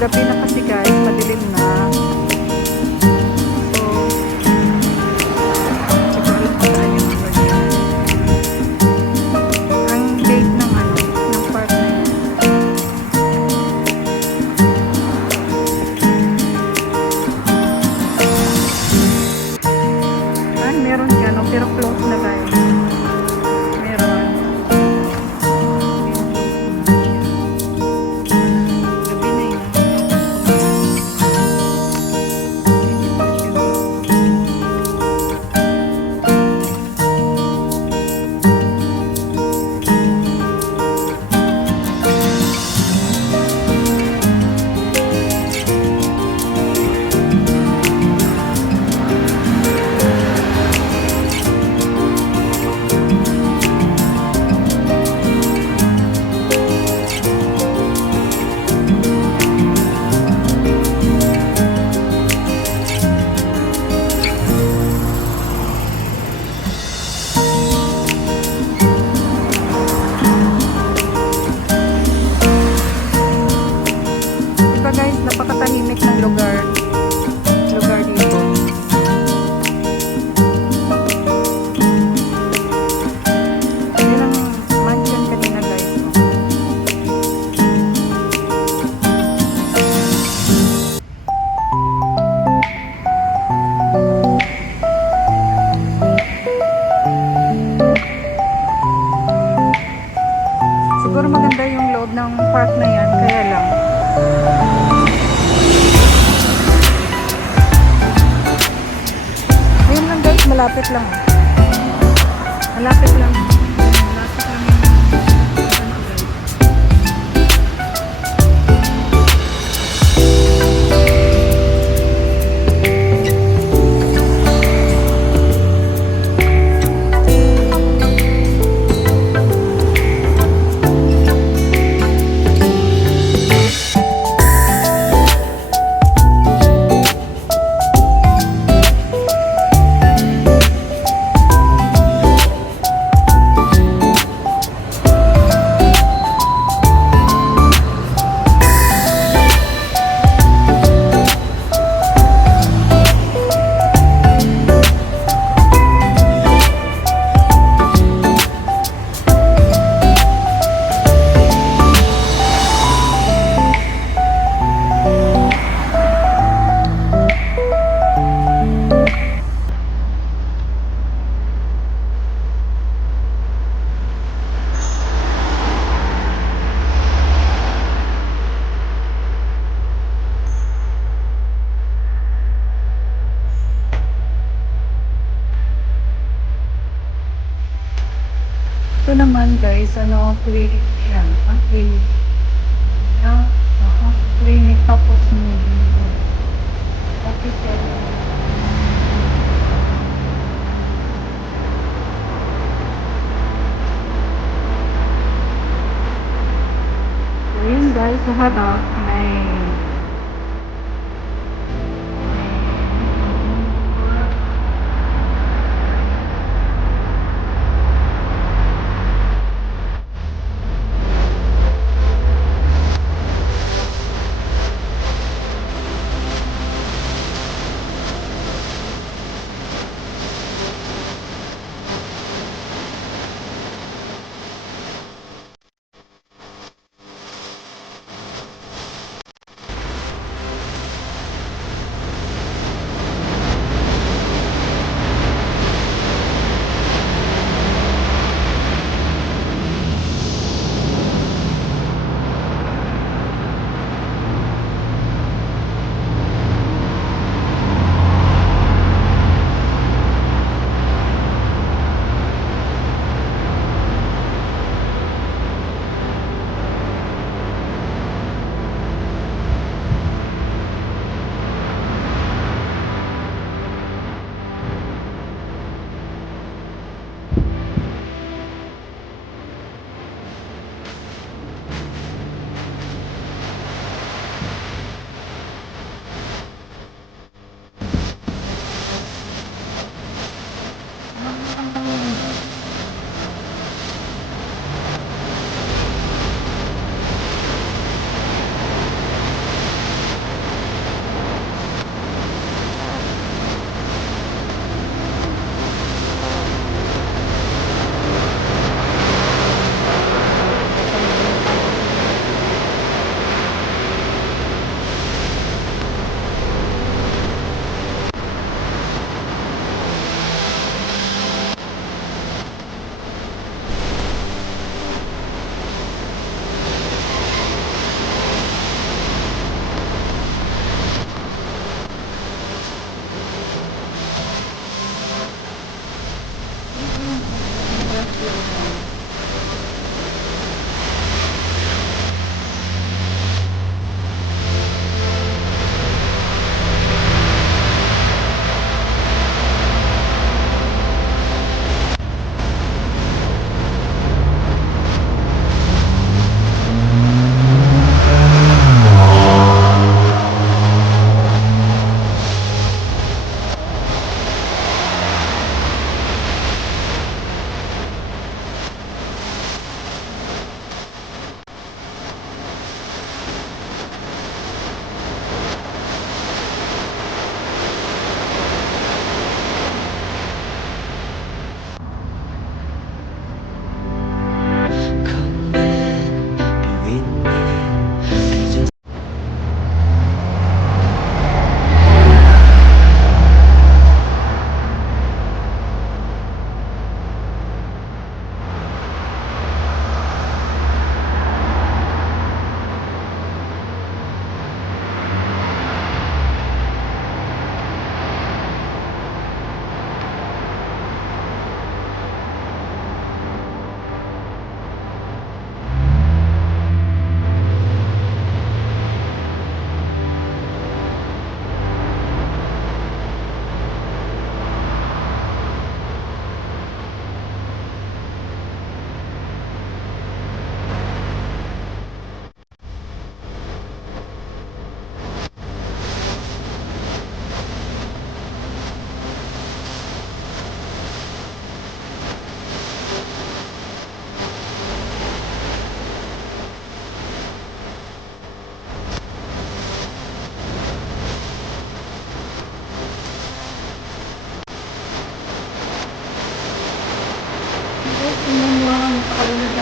gabi na kasi guys, madilim na. So, hindi ko alam kung saan yung lugar yan. Ang gate ng ng park na yan. Ay, meron ka, no? Pero close na guys. Meron. Gabi na yun. Hindi pa siya gate. Diba guys, napakatahimik ng lugar dito. Yun ang mansion kanina guys, no? Siguro maganda yung loob ng park na yan, kaya lang ayun lang guys, malapit lang. Malapit lang. Malapit lang yung ano guys. Ito naman guys, clinic yan. Ang clinic. Yan. Clinic tapos dito. Okay, sir. So yun guys, sa harap may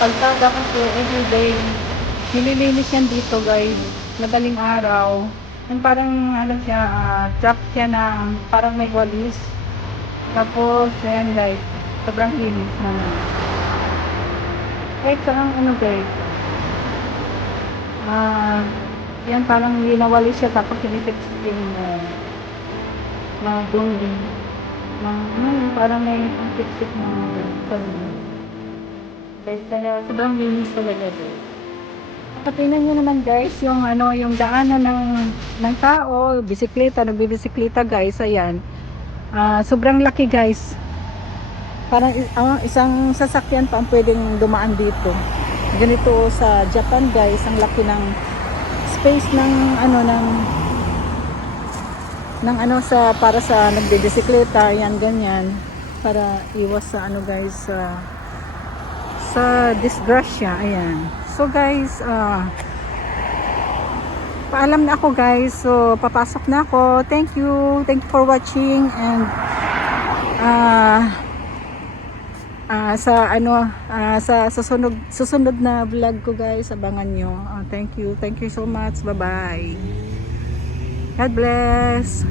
Pagkaga kasi everyday, nililinis yan dito guys. Madaling araw. Yung parang ano siya, truck siya na parang may walis. Tapos, ayan guys, sobrang linis naman. Kahit saan ano guys, yan parang linawali siya tapos sinifix yung mga dumi. Parang may pang-fix-fix na guys, kaya sobrang linis talaga guys. Tingnan nyo naman guys, yung ano, yung daanan ng tao, bisikleta, nagbibisikleta guys, ayan. Sobrang laki guys. Parang isang sasakyan pa ang pwedeng dumaan dito. Ganito sa Japan guys, ang laki ng space ng ano sa para sa nagbibisikleta, yan ganyan para iwas sa ano guys sa disgrasya, ayan. So guys, paalam na ako guys. So papasok na ako. Thank you for watching, and sa susunod na vlog ko guys, abangan nyo. Thank you so much, bye bye, God bless.